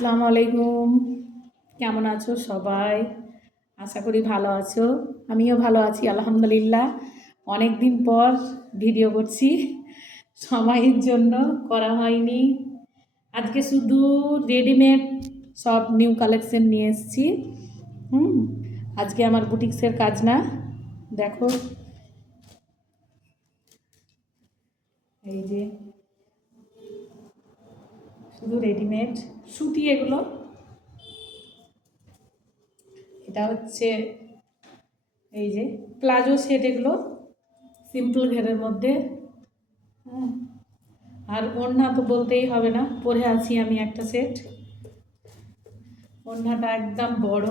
আসসালামু আলাইকুম। কেমন আছো সবাই? আশা করি ভালো আছো। আমিও ভালো আছি আলহামদুলিল্লাহ। অনেক দিন পর ভিডিও করছি, সময়ের জন্য করা হয়নি। আজকে শুধু রেডিমেড সব নিউ কালেকশন নিয়ে এসেছি। আজকে আমার বুটিক্সের কাজ না, দেখো এই যে শুধু রেডিমেড সুতি এগুলো। এটা হচ্ছে এই যে প্লাজো সেট, এগুলো সিম্পল ঘেরের মধ্যে। আর ওড়না তো বলতেই হবে না, পরে আছি আমি একটা সেট। ওড়নাটা একদম বড়,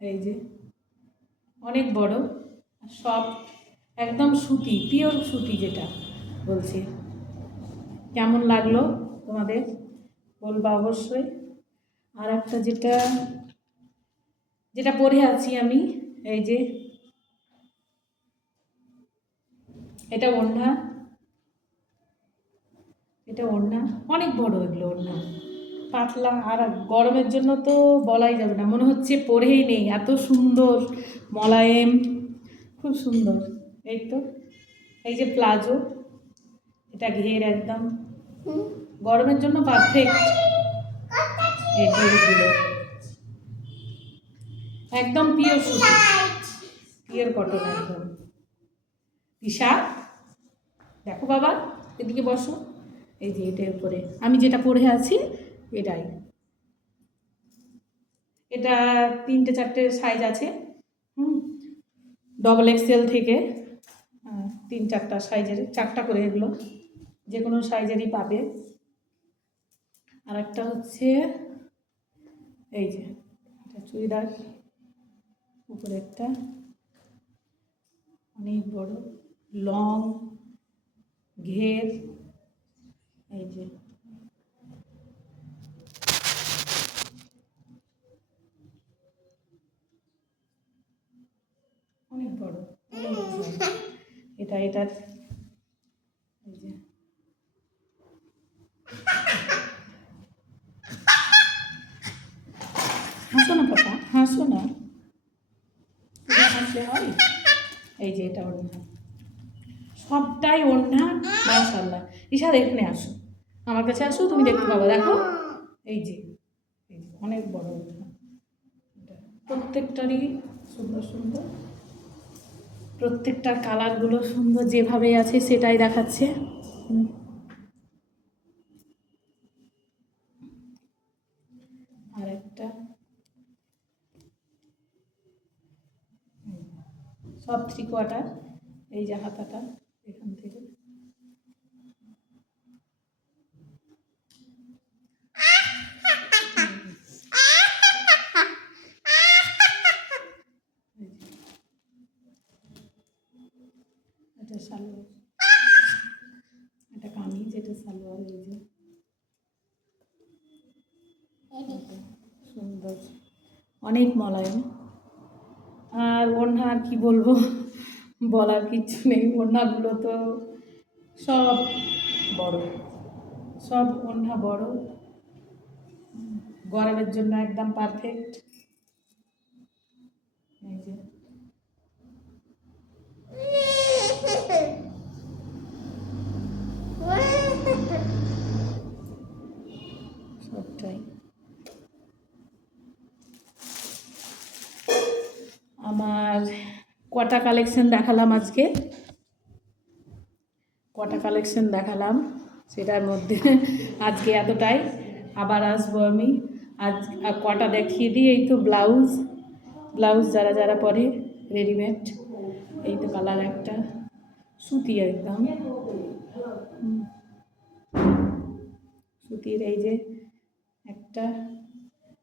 এই যে অনেক বড়, সব একদম সুতি, পিওর সুতি যেটা বলছি। কেমন লাগলো তোমাদের বলবা অবশ্যই। আর একটা যেটা যেটা পরে আছি আমি, এই যে এটা ওড়না, এটা ওড়না অনেক বড়, এগুলো ওড়না পাতলা। আর গরমের জন্য তো বলাই যাবে না, মনে হচ্ছে পরেই নেই, এত সুন্দর মোলায়েম, খুব সুন্দর। এই তো এই যে প্লাজো, এটা ঘের একদম গরমের জন্য পারফেক্ট। এই ড্রেসগুলো একদম পিওর সুতি, পিওর কটন একদম। ঈশা দেখো বাবা, এদিকে বসো। এই যে এটার উপরে আমি যেটা পরে আছি এটাই। এটা 3-4টে সাইজ আছে, ডবল এক্সেল থেকে 3-4টা সাইজের, 4টা করে এগুলো, যে কোনো সাইজেরই পাবে। আর একটা হচ্ছে এই যে এটা চুড়িদার, উপরে একটা অনেক বড় লং ঘের, এই যে অনেক বড়, অনেক বড়। এটা এটার এই যে হাসো না পাপা, হাসো না, হাসলে হয়। এই যে এটা ওড়না, সবটাই ওড়না মাশাআল্লাহ। ঈশা এখানে আসো, আমার কাছে আসো, তুমি দেখতে পাবো। দেখো এই যে এই যে অনেক বড় ওড়না, প্রত্যেকটারই সুন্দর সুন্দর, প্রত্যেকটার কালারগুলো সুন্দর, যেভাবে আছে সেটাই দেখাচ্ছে। আর একটা সব 3/4, এই যে হাতাটা এখান থেকে এটা সালোয়ার, এটা কামিজ, এটা সালোয়ার। এই যে সুন্দর, অনেক মোলায়েম। আর ওড়না আর কি বলবো, বলার কিচ্ছু নেই। ওড়নাগুলো তো সব বড়, সব ওড়না বড়, গরমের জন্য একদম পারফেক্ট। এই যে সবটাই আমার কটা কালেকশন দেখালাম আজকে, কটা কালেকশন দেখালাম, সেটার মধ্যে আজকে এতটাই। আবার আসবো আমি আজ, কটা দেখিয়ে দিই। এই তো ব্লাউজ, ব্লাউজ যারা যারা পরে রেডিমেড, এই তো কালার একটা সুতি একদম সুতির, এই যে একটা,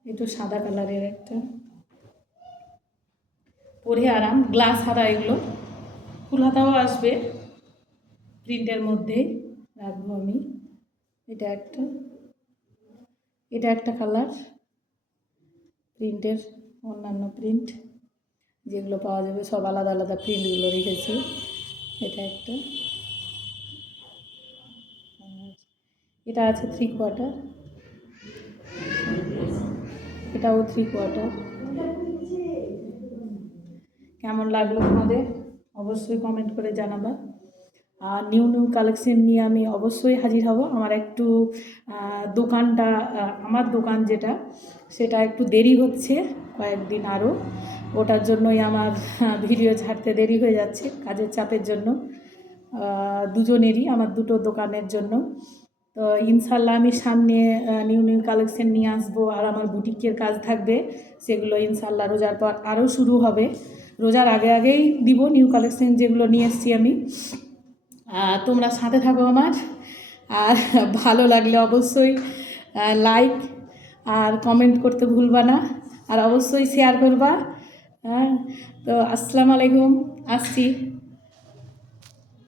এই তো সাদা কালারের একটা, পরে আরাম, গ্লাস হাতা, এগুলো ফুল হাতাও আসবে, প্রিন্টের মধ্যে রাখবো আমি। এটা একটা, এটা একটা কালার, প্রিন্টের অন্যান্য প্রিন্ট যেগুলো পাওয়া যাবে সব আলাদা আলাদা প্রিন্টগুলো রেখেছি। এটা একটা, এটা আছে 3/4, এটাও 3/4। কেমন লাগলো তোমাদের অবশ্যই কমেন্ট করে জানাবা। আর নিউ নিউ কালেকশন নিয়ে আমি অবশ্যই হাজির হব। আমার একটু দোকানটা, আমার দোকান যেটা, সেটা একটু দেরি হচ্ছে কয়েকদিন আরও, ওটার জন্যই আমার ভিডিও ছাড়তে দেরি হয়ে যাচ্ছে কাজের চাপের জন্য, দুজনেরই, আমার দুটো দোকানের জন্য। তো ইনশাল্লাহ আমি সামনে নিউ নিউ কালেকশন নিয়ে আসবো, আর আমার বুটিকের কাজ থাকবে, সেগুলো ইনশাল্লাহ রোজার পর আরও শুরু হবে। রোজার আগে আগেই দিব নিউ কালেকশন যেগুলো নিয়ে এসেছি আমি। তোমরা সাথে থাকো আমার, আর ভালো লাগলে অবশ্যই লাইক আর কমেন্ট করতে ভুলবা না, আর অবশ্যই শেয়ার করবা। তো আসসালামু আলাইকুম, আসছি।